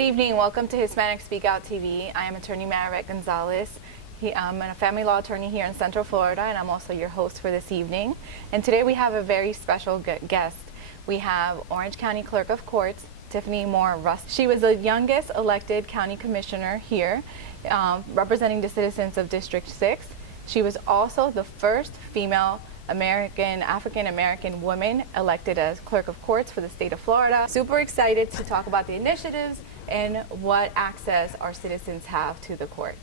Good evening. Welcome to Hispanic Speak Out TV. I am attorney Marivette Gonzalez. I'm a family law attorney here in Central Florida, and I'm also your host for this evening. And today we have a very special guest. We have Orange County Clerk of Courts, Tiffany Russel. She was the youngest elected county commissioner here, representing the citizens of District 6. She was also the first female African-American woman elected as Clerk of Courts for the state of Florida. Super excited to talk about the initiatives and what access our citizens have to the courts.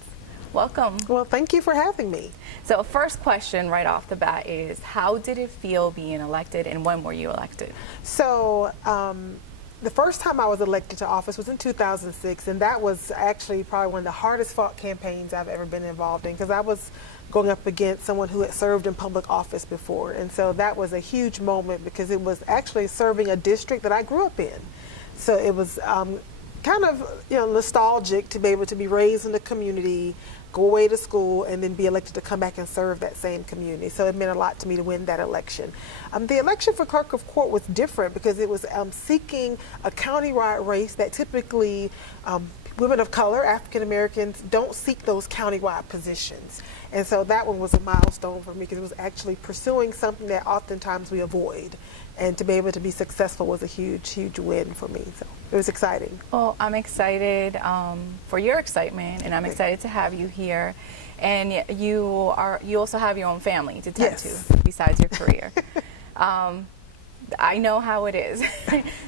Welcome. Well, thank you for having me. So first question right off the bat is, how did it feel being elected, and when were you elected? So the first time I was elected to office was in 2006, and that was actually probably one of the hardest fought campaigns I've ever been involved in, because I was going up against someone who had served in public office before. And so that was a huge moment, because it was actually serving a district that I grew up in. So it was kind of nostalgic to be able to be raised in the community, go away to school, and then be elected to come back and serve that same community. So it meant a lot to me to win that election. The election for Clerk of Court was different, because it was seeking a countywide race that typically women of color, African Americans, don't seek those countywide positions. And so that one was a milestone for me, because it was actually pursuing something that oftentimes we avoid. And to be able to be successful was a huge, huge win for me. So it was exciting. Well, I'm excited for your excitement, and I'm excited to have you here. And you also have your own family to tend to besides your career. I know how it is.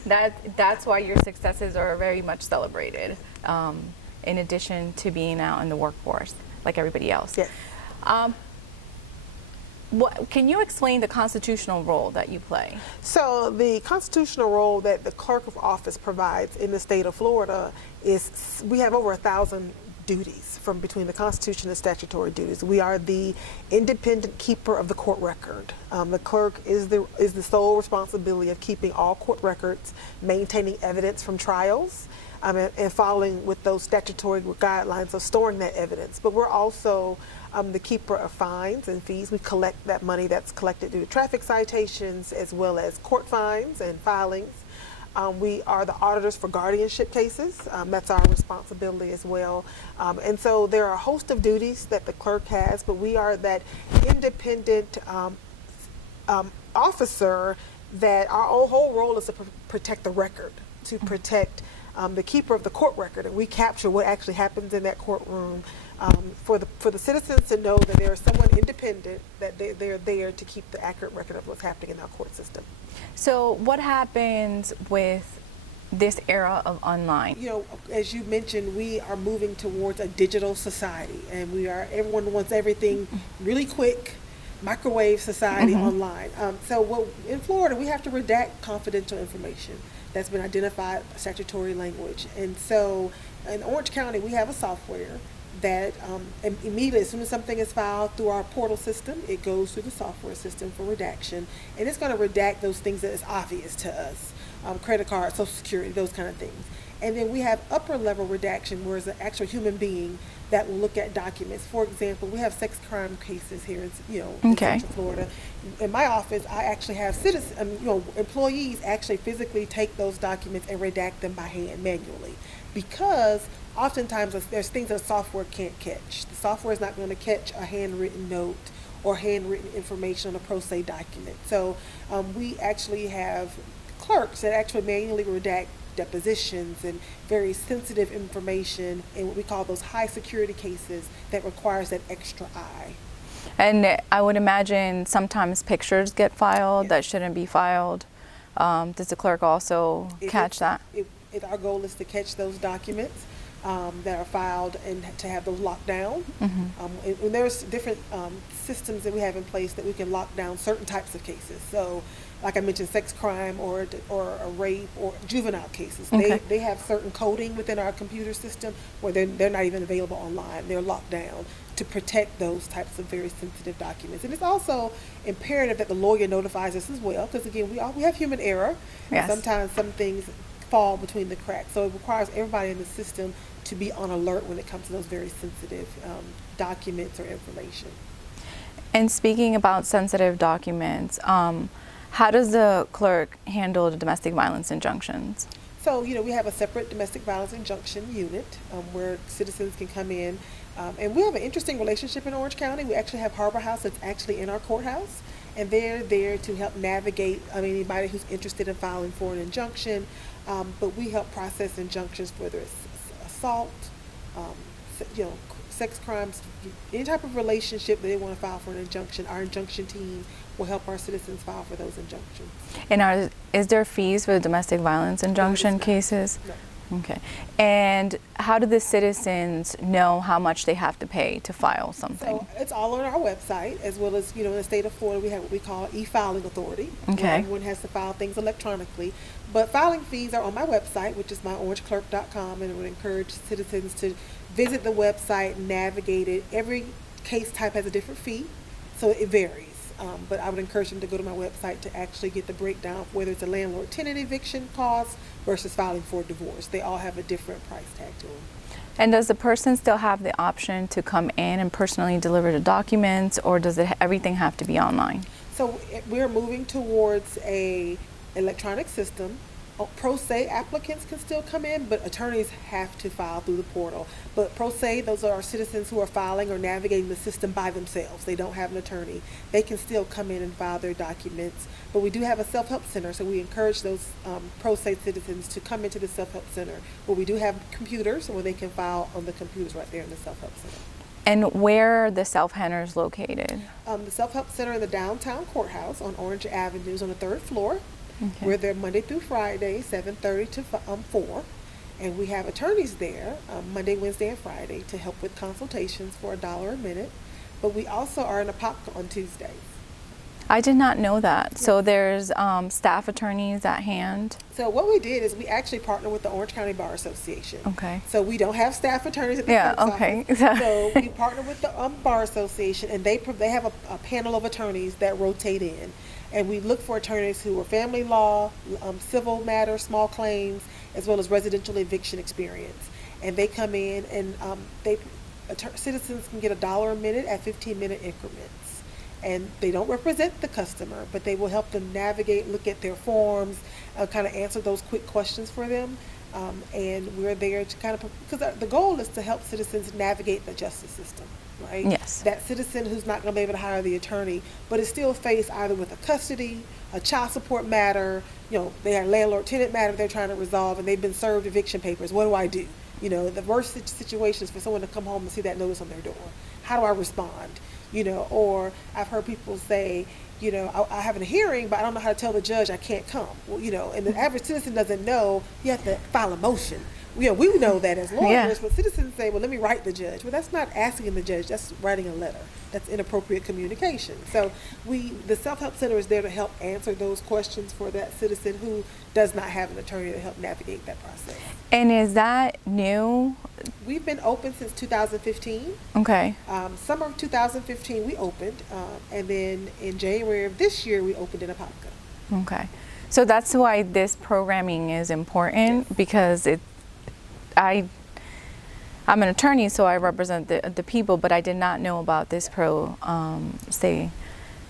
That's why your successes are very much celebrated, in addition to being out in the workforce like everybody else. Yes. Can you explain the constitutional role that you play? So the constitutional role that the clerk of office provides in the state of Florida is, we have over 1,000 duties from between the Constitution and statutory duties. We are the independent keeper of the court record. The clerk is the sole responsibility of keeping all court records, maintaining evidence from trials, and following with those statutory guidelines of storing that evidence. But we're also the keeper of fines and fees. We collect that money that's collected due to traffic citations, as well as court fines and filings. We are the auditors for guardianship cases. That's our responsibility as well. And so there are a host of duties that the clerk has, but we are that independent officer that our whole role is to protect the record, to protect the keeper of the court record, and we capture what actually happens in that courtroom for the citizens to know that there is someone independent, that they're there to keep the accurate record of what's happening in our court system. So what happens with this era of online? As you mentioned, we are moving towards a digital society, and everyone wants everything really quick, microwave society online. So in Florida, we have to redact confidential information that's been identified statutory language. And so in Orange County, we have a software that immediately, as soon as something is filed through our portal system, it goes through the software system for redaction, and it's going to redact those things that is obvious to us, credit card, Social Security, those kind of things. And then we have upper level redaction, where it's an actual human being that will look at documents. For example, we have sex crime cases here in Central Florida. In my office, I actually have employees actually physically take those documents and redact them by hand manually, because oftentimes there's things that software can't catch. The software is not going to catch a handwritten note or handwritten information on a pro se document. So we actually have clerks that actually manually redact depositions and very sensitive information in what we call those high security cases that requires that extra eye. And I would imagine sometimes pictures get filed that shouldn't be filed. Does the clerk also catch that? Our goal is to catch those documents that are filed and to have those locked down. And there's different systems that we have in place that we can lock down certain types of cases. So, like I mentioned, sex crime or a rape or juvenile cases. They have certain coding within our computer system where they're not even available online. They're locked down to protect those types of very sensitive documents. And it's also imperative that the lawyer notifies us as well, because again, we have human error. Yes. Sometimes some things fall between the cracks. So it requires everybody in the system to be on alert when it comes to those very sensitive documents or information. And speaking about sensitive documents, how does the clerk handle the domestic violence injunctions? So, we have a separate domestic violence injunction unit where citizens can come in. And we have an interesting relationship in Orange County. We actually have Harbor House that's actually in our courthouse. And they're there to help navigate anybody who's interested in filing for an injunction. But we help process injunctions, whether it's assault, sex crimes, any type of relationship that they want to file for an injunction. Our injunction team will help our citizens file for those injunctions. And is there fees for the domestic violence injunction cases? No. Okay. And how do the citizens know how much they have to pay to file something? So it's all on our website, as well as, in the state of Florida, we have what we call e-filing authority. Okay. Where everyone has to file things electronically. But filing fees are on my website, which is myorangeclerk.com, and I would encourage citizens to visit the website, navigate it. Every case type has a different fee, so it varies. But I would encourage them to go to my website to actually get the breakdown of whether it's a landlord-tenant eviction cost versus filing for divorce. They all have a different price tag to them. And does the person still have the option to come in and personally deliver the documents, or does everything have to be online? So we're moving towards a electronic system. Pro se applicants can still come in, but attorneys have to file through the portal. But pro se, those are our citizens who are filing or navigating the system by themselves. They don't have an attorney. They can still come in and file their documents. But we do have a self-help center, so we encourage those pro se citizens to come into the self-help center, where we do have computers where they can file on the computers right there in the self-help center. And where are the self-centers located? The self-help center in the downtown courthouse on Orange Avenue is on the 3rd floor. Okay. We're there Monday through Friday, 7:30 to 4. And we have attorneys there Monday, Wednesday, and Friday to help with consultations for $1 a minute. But we also are in Apopka on Tuesdays. I did not know that. So there's staff attorneys at hand? So what we did is we actually partnered with the Orange County Bar Association. Okay. So we don't have staff attorneys at the Yeah, clerk's okay. office. So we partnered with the Bar Association, and they have a panel of attorneys that rotate in. And we look for attorneys who are family law, civil matters, small claims, as well as residential eviction experience. And they come in, and citizens can get $1 a minute at 15-minute increments. And they don't represent the customer, but they will help them navigate, look at their forms, kind of answer those quick questions for them. And we're there to kind of, because the goal is to help citizens navigate the justice system, right? Yes. That citizen who's not going to be able to hire the attorney, but is still faced either with a custody, a child support matter, they have landlord-tenant matter they're trying to resolve, and they've been served eviction papers. What do I do? The worst situation is for someone to come home and see that notice on their door. How do I respond? Or I've heard people say, I have a hearing, but I don't know how to tell the judge I can't come. Well, and the average citizen doesn't know you have to file a motion. We know that as lawyers, Yeah. but citizens say, well, let me write the judge. Well, that's not asking the judge, that's writing a letter. That's inappropriate communication. So the Self-Help Center is there to help answer those questions for that citizen who does not have an attorney to help navigate that process. And is that new? We've been open since 2015. Okay. Summer of 2015 we opened, and then in January of this year we opened in Apopka. Okay. So that's why this programming is important, Yes. because I'm an attorney, so I represent the people, but I did not know about this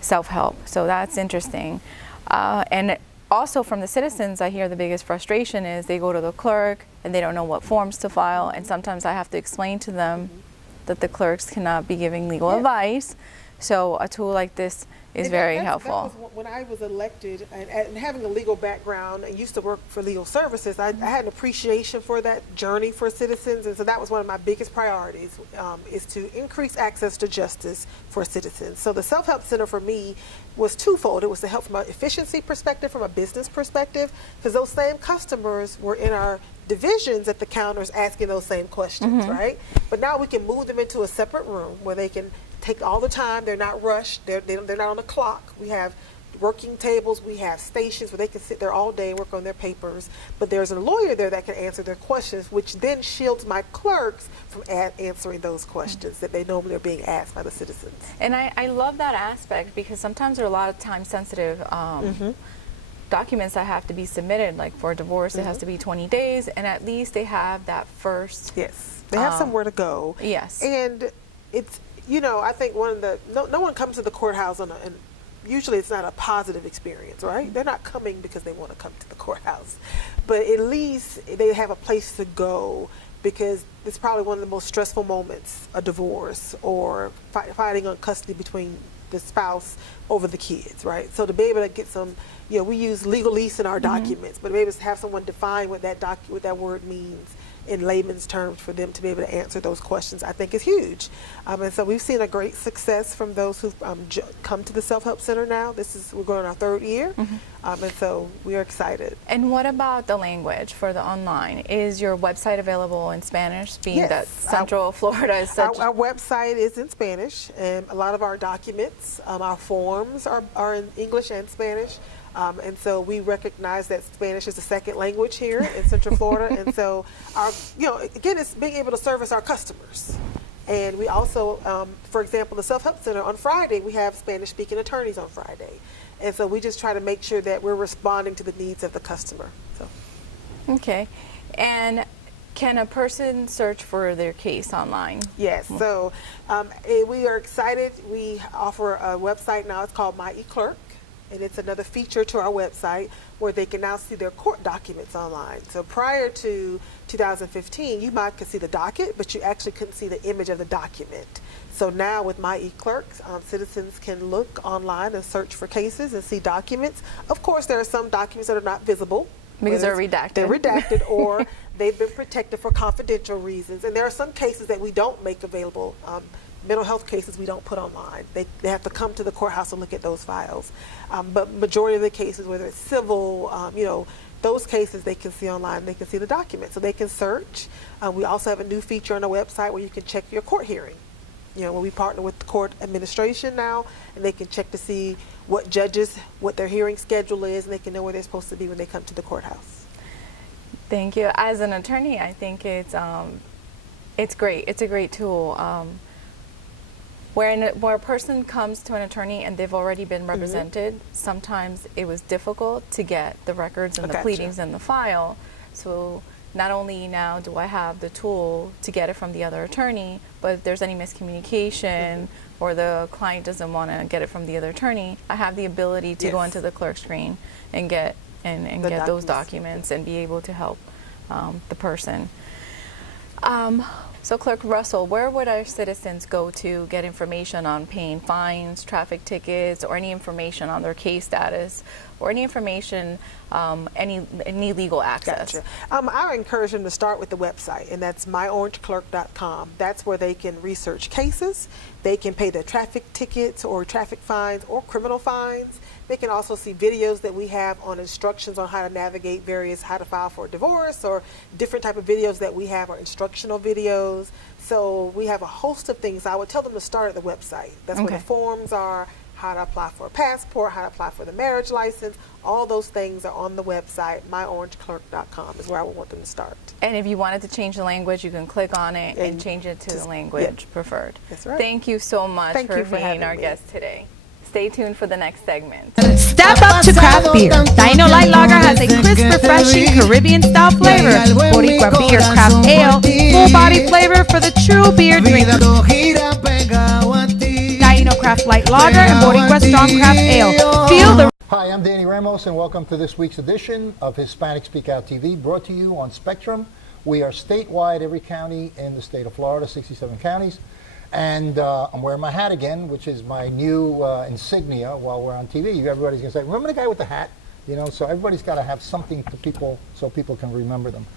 self-help. So that's interesting. And also from the citizens, I hear the biggest frustration is they go to the clerk and they don't know what forms to file, and sometimes I have to explain to them that the clerks cannot be giving legal advice. So a tool like this is very helpful. That was when I was elected, and having a legal background and used to work for legal services, I had an appreciation for that journey for citizens, and so that was one of my biggest priorities, is to increase access to justice for citizens. So the Self-Help Center for me was twofold. It was to help from an efficiency perspective, from a business perspective, because those same customers were in our divisions at the counters asking those same questions, right? But now we can move them into a separate room where they can take all the time. They're not rushed. They're not on the clock. We have working tables. We have stations where they can sit there all day and work on their papers. But there's a lawyer there that can answer their questions, which then shields my clerks from answering those questions that they normally are being asked by the citizens. And I love that aspect, because sometimes there are a lot of time-sensitive documents that have to be submitted. Like for a divorce, it has to be 20 days, and at least they have that first. Yes, they have somewhere to go. Yes. And it's, I think no one comes to the courthouse on usually it's not a positive experience, right? They're not coming because they want to come to the courthouse, but at least they have a place to go, because it's probably one of the most stressful moments, a divorce or fighting on custody between the spouse over the kids, right? So to be able to get some, we use legalese in our documents, but to be able to have someone define what that word means in layman's terms for them to be able to answer those questions, I think is huge. And so we've seen a great success from those who've come to the Self-Help Center now. We're going on our 3rd year, and so we are excited. And what about the language for the online? Is your website available in Spanish, being that Central Florida is such... Our website is in Spanish, and a lot of our documents, our forms are in English and Spanish. And so we recognize that Spanish is a second language here in Central Florida. And so, again, it's being able to service our customers. And we also, for example, the Self-Help Center, on Friday, we have Spanish-speaking attorneys on Friday. And so we just try to make sure that we're responding to the needs of the customer. So. Okay. And can a person search for their case online? Yes. So we are excited. We offer a website now. It's called My Clerk. And it's another feature to our website where they can now see their court documents online. So prior to 2015, you could see the docket, but you actually couldn't see the image of the document. So now with My eClerk, citizens can look online and search for cases and see documents. Of course, there are some documents that are not visible. Because they're redacted. They're redacted, or they've been protected for confidential reasons. And there are some cases that we don't make available. Mental health cases we don't put online. They have to come to the courthouse and look at those files. But majority of the cases, whether it's civil, those cases they can see online. They can see the documents, so they can search. We also have a new feature on our website where you can check your court hearing. When we partner with the court administration now, and they can check to see what their hearing schedule is, and they can know where they're supposed to be when they come to the courthouse. Thank you. As an attorney, I think it's great. It's a great tool. Where a person comes to an attorney and they've already been represented, sometimes it was difficult to get the records and the pleadings in the file. So not only now do I have the tool to get it from the other attorney, but if there's any miscommunication or the client doesn't want to get it from the other attorney, I have the ability to go into the clerk screen and get those documents and be able to help the person. So Clerk Russell, where would our citizens go to get information on paying fines, traffic tickets, or any information on their case status, or any information, any legal access? Gotcha. I encourage them to start with the website, and that's myorangeclerk.com. That's where they can research cases. They can pay their traffic tickets or traffic fines or criminal fines. They can also see videos that we have on instructions on how to navigate how to file for a divorce, or different type of videos that we have are instructional videos. So we have a host of things. I would tell them to start at the website. That's where the forms are, how to apply for a passport, how to apply for the marriage license. All those things are on the website. myorangeclerk.com is where I would want them to start. And if you wanted to change the language, you can click on it and change it to the language preferred. That's right. Thank you so much for being our guest today. Stay tuned for the next segment. Step up to craft beer. Dino Light Lager has a crisp, refreshing Caribbean-style flavor. Boricua Beer Craft Ale, full-body flavor for the true beer drinker. Dino Craft Light Lager and Boricua Strong Craft Ale. Feel the... Hi, I'm Danny Ramos, and welcome to this week's edition of Hispanic Speak Out TV, brought to you on Spectrum. We are statewide, every county in the state of Florida, 67 counties. And I'm wearing my hat again, which is my new insignia while we're on TV. Everybody's going to say, remember the guy with the hat? So everybody's got to have something to people so people can remember them.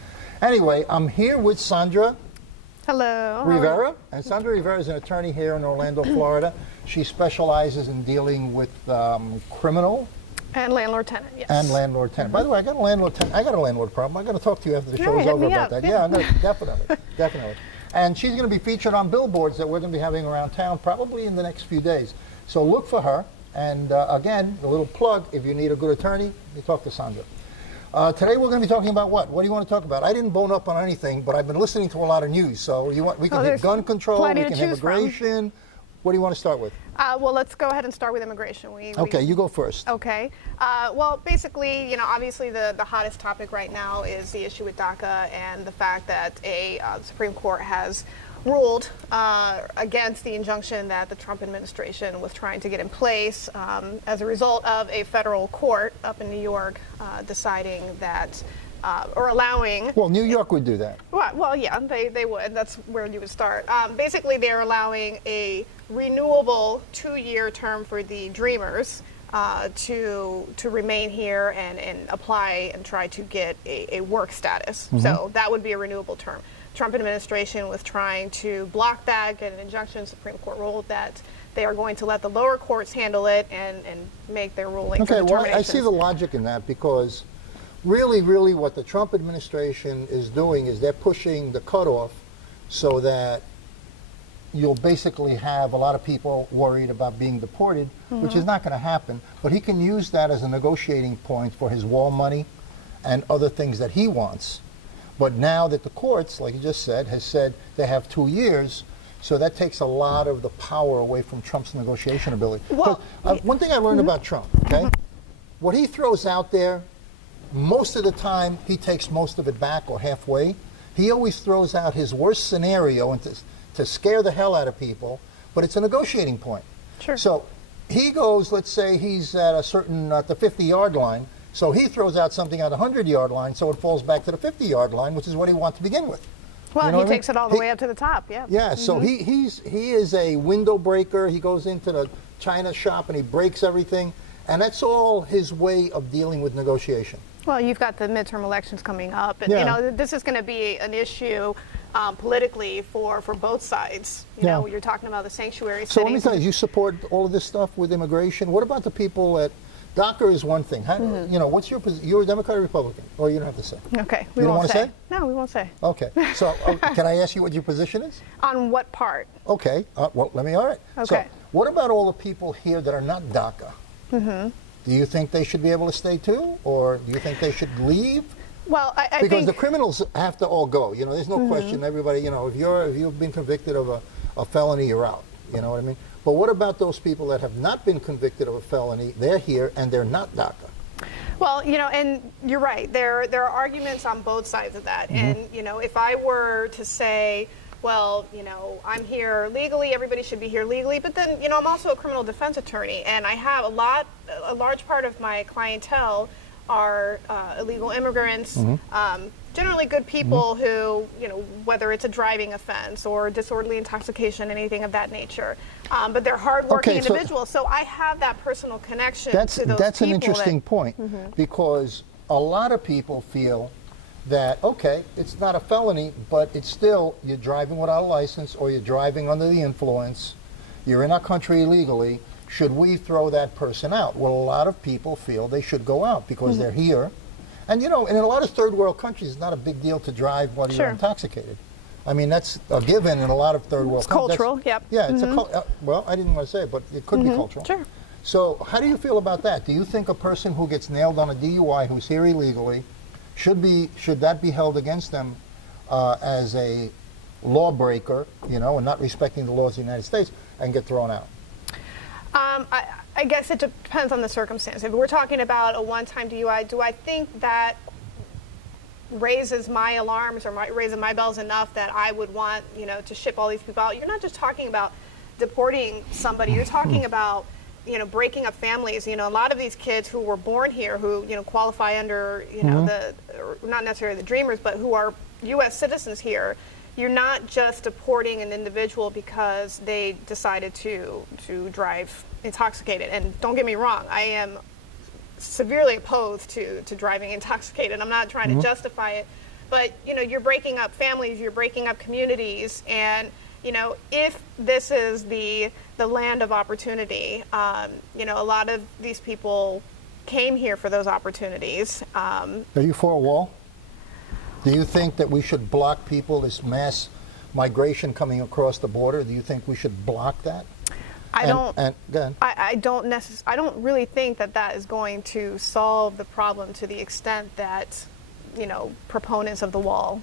Anyway, I'm here with Sandra. Hello. Rivera. And Sandra Rivera is an attorney here in Orlando, Florida. She specializes in dealing with criminal. And landlord-tenant, yes. And landlord-tenant. By the way, I got a landlord problem. I'm going to talk to you after the show is over about that. Yeah, I'm gonna, definitely. And she's going to be featured on billboards that we're going to be having around town probably in the next few days. So look for her. And again, a little plug, if you need a good attorney, you talk to Sandra. Today we're going to be talking about what? What do you want to talk about? I didn't bone up on anything, but I've been listening to a lot of news. So we can hit gun control, we can hit immigration. What do you want to start with? Well, let's go ahead and start with immigration. Okay, you go first. Okay. Well, basically, obviously the hottest topic right now is the issue with DACA and the fact that the Supreme Court has ruled against the injunction that the Trump administration was trying to get in place as a result of a federal court up in New York deciding that, or allowing. Well, New York would do that. Well, yeah, they would. That's where you would start. Basically, they're allowing a renewable 2-year term for the Dreamers to remain here and apply and try to get a work status. So that would be a renewable term. Trump administration was trying to block that, get an injunction. Supreme Court ruled that they are going to let the lower courts handle it and make their rulings. Okay, and well, I determinations. see the logic in that, because really what the Trump administration is doing is they're pushing the cutoff so that you'll basically have a lot of people worried about being deported, which is not going to happen. But he can use that as a negotiating point for his wall money and other things that he wants. But now that the courts, like you just said, has said they have 2 years, so that takes a lot of the power away from Trump's negotiation ability. Well, One thing I learned about Trump, okay, what he throws out there, most of the time he takes most of it back or halfway. He always throws out his worst scenario and to scare the hell out of people, but it's a negotiating point. Sure. So he goes, let's say he's at a certain, at the 50-yard line, so he throws out something at the 100-yard line, so it falls back to the 50-yard line, which is what he wants to begin with. Well, You know he what I takes mean? it all the way up to the top, yeah. Yeah, so he is a window breaker. He goes into the China shop and he breaks everything, and that's all his way of dealing with negotiation. Well, you've got the midterm elections coming up, and Yeah. you know this is going to be an issue politically for both sides. You know, you're talking about the sanctuary So let me cities. tell you, you support all of this stuff with immigration. What about the people at DACA is one thing. How, you know, what's your position? You're a Democrat or Republican? Or you don't have to say. Okay, You don't won't wanna say? No, we won't say. Okay. So can I ask you what your position is? On what part? Okay. Well, all right. Okay. So what about all the people here that are not DACA? Do you think they should be able to stay too? Or do you think they should leave? Well, I Because think the criminals have to all go. You know, there's no question. Everybody, you know, if you've been convicted of a felony, you're out. You know what I mean? But what about those people that have not been convicted of a felony? They're here and they're not DACA. Well, you know, and you're right. There are arguments on both sides of that. And you know, if I were to say, well, you know, I'm here legally, everybody should be here legally, but then, you know, I'm also a criminal defense attorney, and I have a large part of my clientele are illegal immigrants, generally good people who, you know, whether it's a driving offense or disorderly intoxication, anything of that nature, but they're hardworking Okay, so individuals. So I have that personal connection That's to those an people interesting that, point, because a lot of people feel that, okay, it's not a felony, but it's still, you're driving without a license or you're driving under the influence, you're in our country illegally, should we throw that person out? Well, a lot of people feel they should go out because they're here. And you know, in a lot of third world countries, it's not a big deal to drive while you're intoxicated. I mean, that's a given in a lot of third world countries. cultural, yep. Yeah, it's well, I didn't want to say it, but it could be cultural. Sure. So how do you feel about that? Do you think a person who gets nailed on a DUI who's here illegally, should that be held against them as a lawbreaker, you know, and not respecting the laws of the United States, and get thrown out? I guess it depends on the circumstance. If we're talking about a one-time DUI, do I think that raises my alarms or raises my bells enough that I would want, you know, to ship all these people out? You're not just talking about deporting somebody. You're talking about, you know, breaking up families. You know, a lot of these kids who were born here, who, you know, qualify under, you know, not necessarily the Dreamers, but who are U.S. citizens here. You're not just deporting an individual because they decided to drive intoxicated. And don't get me wrong, I am severely opposed to driving intoxicated. I'm not trying to justify it, but you know, you're breaking up families, you're breaking up communities, and you know, if this is the land of opportunity, you know, a lot of these people came here for those opportunities. Are you for a wall? Do you think that we should block people, this mass migration coming across the border? Do you think we should block that? I don't really think that is going to solve the problem to the extent that, you know, proponents of the wall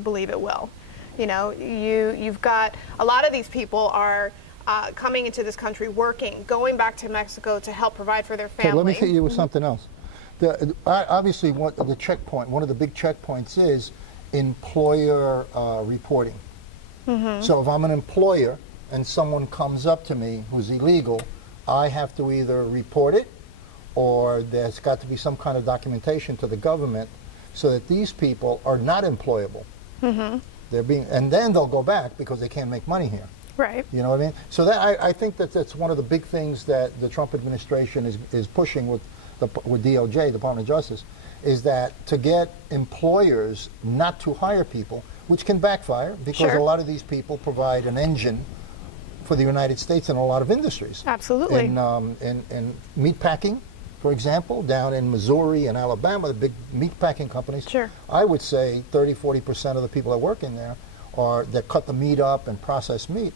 believe it will. You know, you've got a lot of these people are coming into this country working, going back to Mexico to help provide for their family. Okay, let me hit you with something else. Obviously, one of the big checkpoints is employer reporting. So if I'm an employer and someone comes up to me who's illegal, I have to either report it, or there's got to be some kind of documentation to the government so that these people are not employable. They're being, and then they'll go back because they can't make money here. Right. You know what I mean? So that I think that's one of the big things that the Trump administration is pushing with DOJ, Department of Justice, is that to get employers not to hire people, which can backfire because a lot of these people provide an engine for the United States in a lot of industries. Absolutely. In meat packing, for example, down in Missouri and Alabama, the big meat packing companies, I would say 30–40% of the people that work in there that cut the meat up and process meat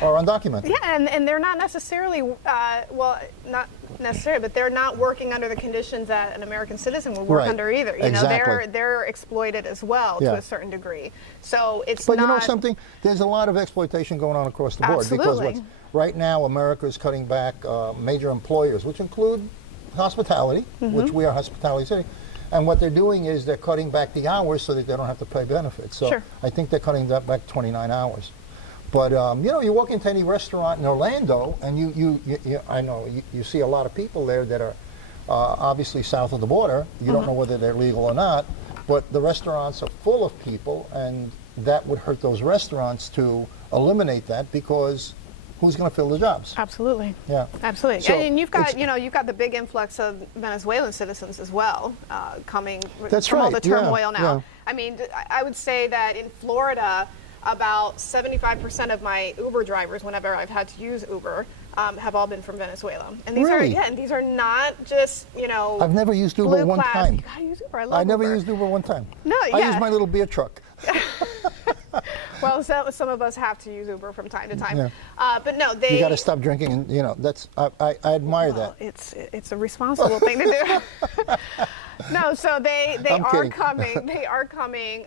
are undocumented. Yeah, and they're not necessarily, well, not necessarily, but they're not working under the conditions that an American citizen would work under either. You know, they're exploited as well to a certain degree. So it's But you know something? There's a lot of exploitation going on across the board. Absolutely. Because right now America is cutting back major employers, which include hospitality, which we are a hospitality city. And what they're doing is they're cutting back the hours so that they don't have to pay benefits. So I think they're cutting that back 29 hours. But you know, you walk into any restaurant in Orlando, and I know you see a lot of people there that are obviously south of the border. You don't know whether they're legal or not, but the restaurants are full of people, and that would hurt those restaurants to eliminate that, because who's going to fill the jobs? Absolutely. Yeah. Absolutely. So and you've got, you've got the big influx of Venezuelan citizens as well, coming That's from all right. the turmoil now. Yeah. I mean, I would say that in Florida, about 75% of my Uber drivers, whenever I've had to use Uber, have all been from Venezuela. And these Really? and these are not just, I've never used Uber one class. time. You gotta use Uber. I love I never Uber. used Uber one time. No, I use my little beer truck. Well, some of us have to use Uber from time to time. Yeah. But no, You got to stop drinking, and that's I admire that. It's a responsible thing to do. No, so they are coming. They are coming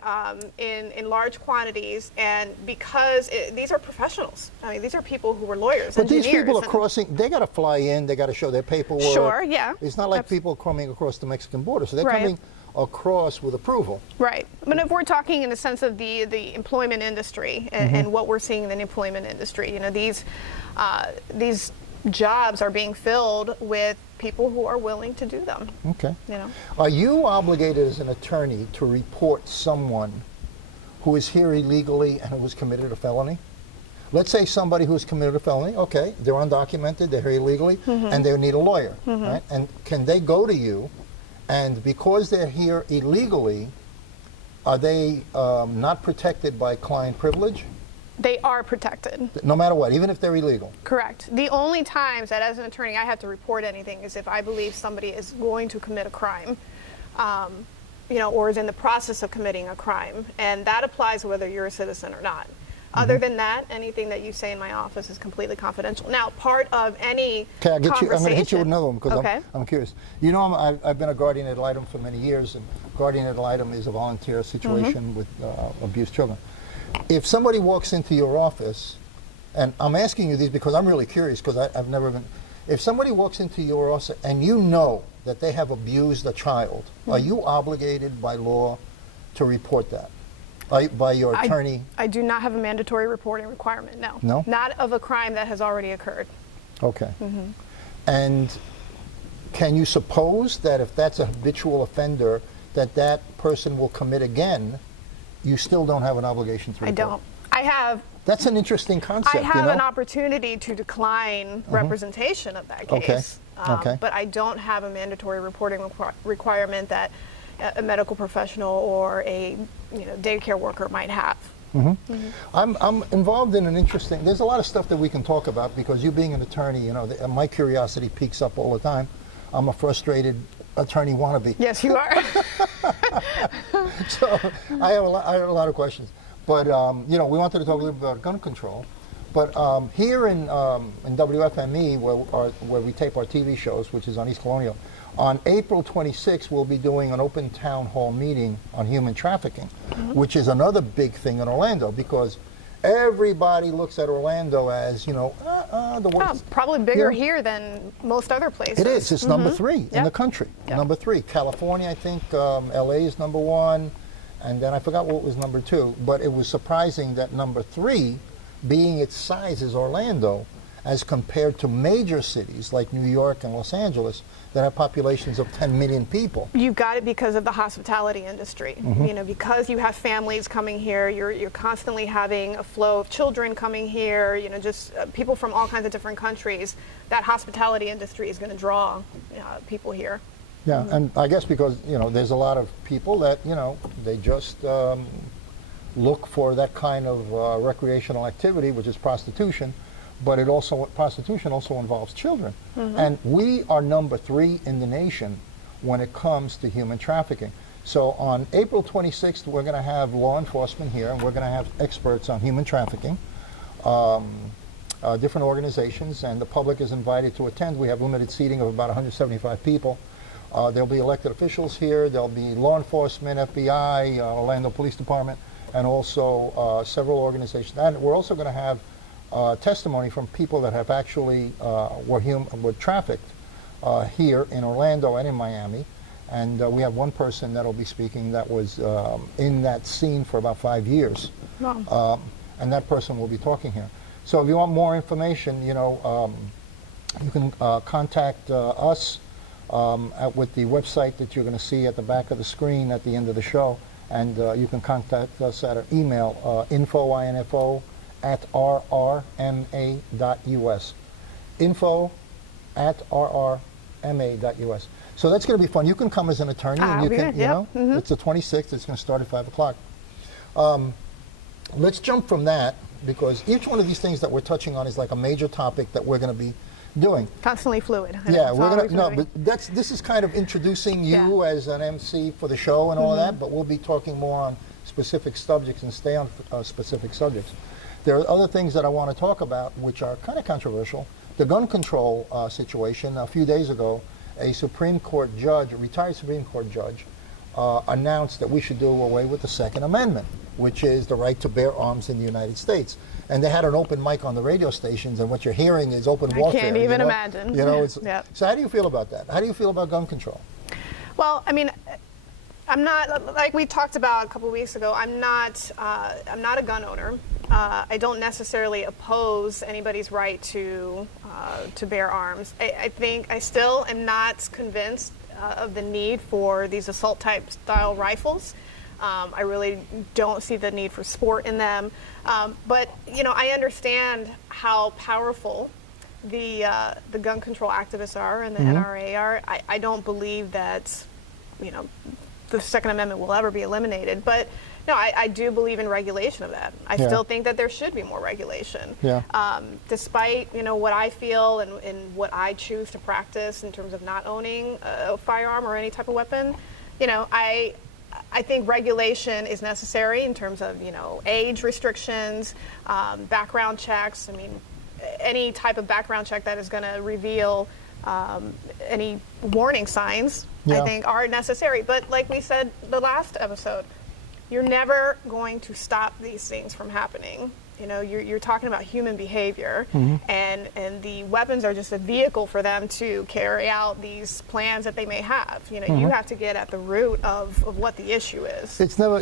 in large quantities, and because these are professionals. I mean, these are people who were lawyers, But these engineers. people are crossing. They got to fly in. They got to show their paperwork. Sure, yeah. It's not like people coming across the Mexican border, so they're coming across with approval. Right. But if we're talking in the sense of the employment industry and what we're seeing in the employment industry, these jobs are being filled with people who are willing to do them. Okay. Are you obligated as an attorney to report someone who is here illegally and who has committed a felony? Let's say somebody who's committed a felony, okay, they're undocumented, they're here illegally, and they need a lawyer, right? And can they go to you, and because they're here illegally, are they not protected by client privilege? They are protected. No matter what, even if they're illegal? Correct. The only times that as an attorney I have to report anything is if I believe somebody is going to commit a crime, or is in the process of committing a crime. And that applies whether you're a citizen or not. Other than that, anything that you say in my office is completely confidential. Now, part of any I'm going to conversation... hit you with another one because I'm curious. I've been a guardian ad litem for many years, and guardian ad litem is a volunteer situation with abused children. If somebody walks into your office, and I'm asking you these because I'm really curious because I've never been... If somebody walks into your office and you know that they have abused a child, are you obligated by law to report that? By your attorney? I do not have a mandatory reporting requirement, no. No? Not of a crime that has already occurred. Okay. And can you suppose that if that's a habitual offender, that person will commit again, you still don't have an obligation to report? I don't. I have... That's an interesting concept, I have an opportunity to decline representation of that case. But I don't have a mandatory reporting requirement that a medical professional or a daycare worker might have. I'm involved in an interesting, there's a lot of stuff that we can talk about because you being an attorney, my curiosity peaks up all the time. I'm a frustrated attorney wannabe. Yes, you are. So I have a lot of questions. But, we wanted to talk a little bit about gun control. But here in WFME, where we tape our TV shows, which is on East Colonial, on April 26th, we'll be doing an open town hall meeting on human trafficking, which is another big thing in Orlando because everybody looks at Orlando as, the worst. Probably bigger here than most other places. It is. It's number 3 in the country. Number 3. California, I think. LA is number 1. and then I forgot what was number 2, but it was surprising that number 3, being its size is Orlando, as compared to major cities like New York and Los Angeles that have populations of 10 million people. You got it because of the hospitality industry. You know, because you have families coming here, you're constantly having a flow of children coming here, you know, just people from all kinds of different countries. That hospitality industry is going to draw people here. Yeah, and I guess because, you know, there's a lot of people that, you know, they just look for that kind of recreational activity, which is prostitution, but prostitution also involves children. And we are number 3 in the nation when it comes to human trafficking. So on April 26th, we're going to have law enforcement here, and we're going to have experts on human trafficking, different organizations, and the public is invited to attend. We have limited seating of about 175 people. There'll be elected officials here, there'll be law enforcement, FBI, Orlando Police Department, and also several organizations. And we're also going to have testimony from people that have actually were trafficked here in Orlando and in Miami. And we have one person that'll be speaking that was in that scene for about 5 years. Wow. And that person will be talking here. So if you want more information, you know, you can contact us with the website that you're going to see at the back of the screen at the end of the show. And you can contact us at our email, info at rrma.us. info@rrma.us. So that's going to be fun. You can come as an attorney, and you can, you know, it's the 26th. It's going to start at 5 o'clock. Let's jump from that, because each one of these things that we're touching on is like a major topic that we're going to be doing. Constantly fluid. Yeah, we're going to, no, but this is kind of introducing you as an MC for the show and all of that, but we'll be talking more on specific subjects and stay on specific subjects. There are other things that I want to talk about which are kind of controversial. The gun control situation. A few days ago, a Supreme Court judge, a retired Supreme Court judge, announced that we should do away with the Second Amendment, which is the right to bear arms in the United States. And they had an open mic on the radio stations, and what you're hearing is open warfare. I can't even imagine. You know, it's, So how do you feel about that? How do you feel about gun control? Well, I mean, I'm not, like we talked about a couple of weeks ago, I'm not a gun owner. I don't necessarily oppose anybody's right to bear arms. I still am not convinced of the need for these assault type style rifles. I really don't see the need for sport in them. But, you know, I understand how powerful the gun control activists are and the NRA are. I don't believe that, you know, the Second Amendment will ever be eliminated. But, no, I do believe in regulation of that. I still think that there should be more regulation. Despite, you know, what I feel and what I choose to practice in terms of not owning a firearm or any type of weapon, you know, I think regulation is necessary in terms of, you know, age restrictions, background checks. I mean, any type of background check that is going to reveal any warning signs, I think, are necessary. But like we said the last episode, you're never going to stop these things from happening. You know, you're talking about human behavior, and the weapons are just a vehicle for them to carry out these plans that they may have. You know, you have to get at the root of what the issue is. It's never,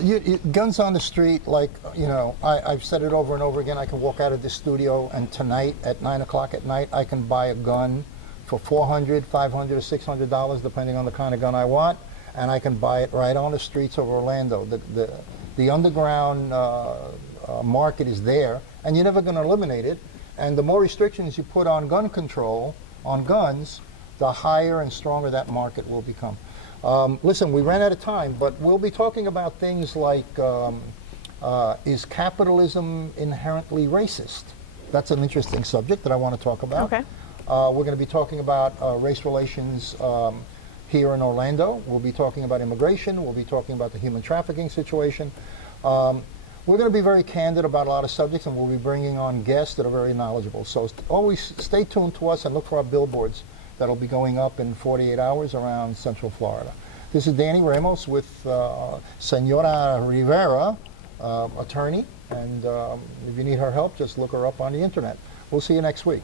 guns on the street, like, you know, I've said it over and over again. I can walk out of this studio, and tonight at 9 o'clock at night, I can buy a gun for $400, $500, or $600, depending on the kind of gun I want, and I can buy it right on the streets of Orlando. The underground market is there, and you're never going to eliminate it. And the more restrictions you put on gun control, on guns, the higher and stronger that market will become. Listen, we ran out of time, but we'll be talking about things like, is capitalism inherently racist? That's an interesting subject that I want to talk about. Okay. We're going to be talking about race relations here in Orlando. We'll be talking about immigration. We'll be talking about the human trafficking situation. We're going to be very candid about a lot of subjects, and we'll be bringing on guests that are very knowledgeable. So always stay tuned to us and look for our billboards that'll be going up in 48 hours around Central Florida. This is Danny Ramos with Senora Rivera, attorney, and if you need her help, just look her up on the internet. We'll see you next week.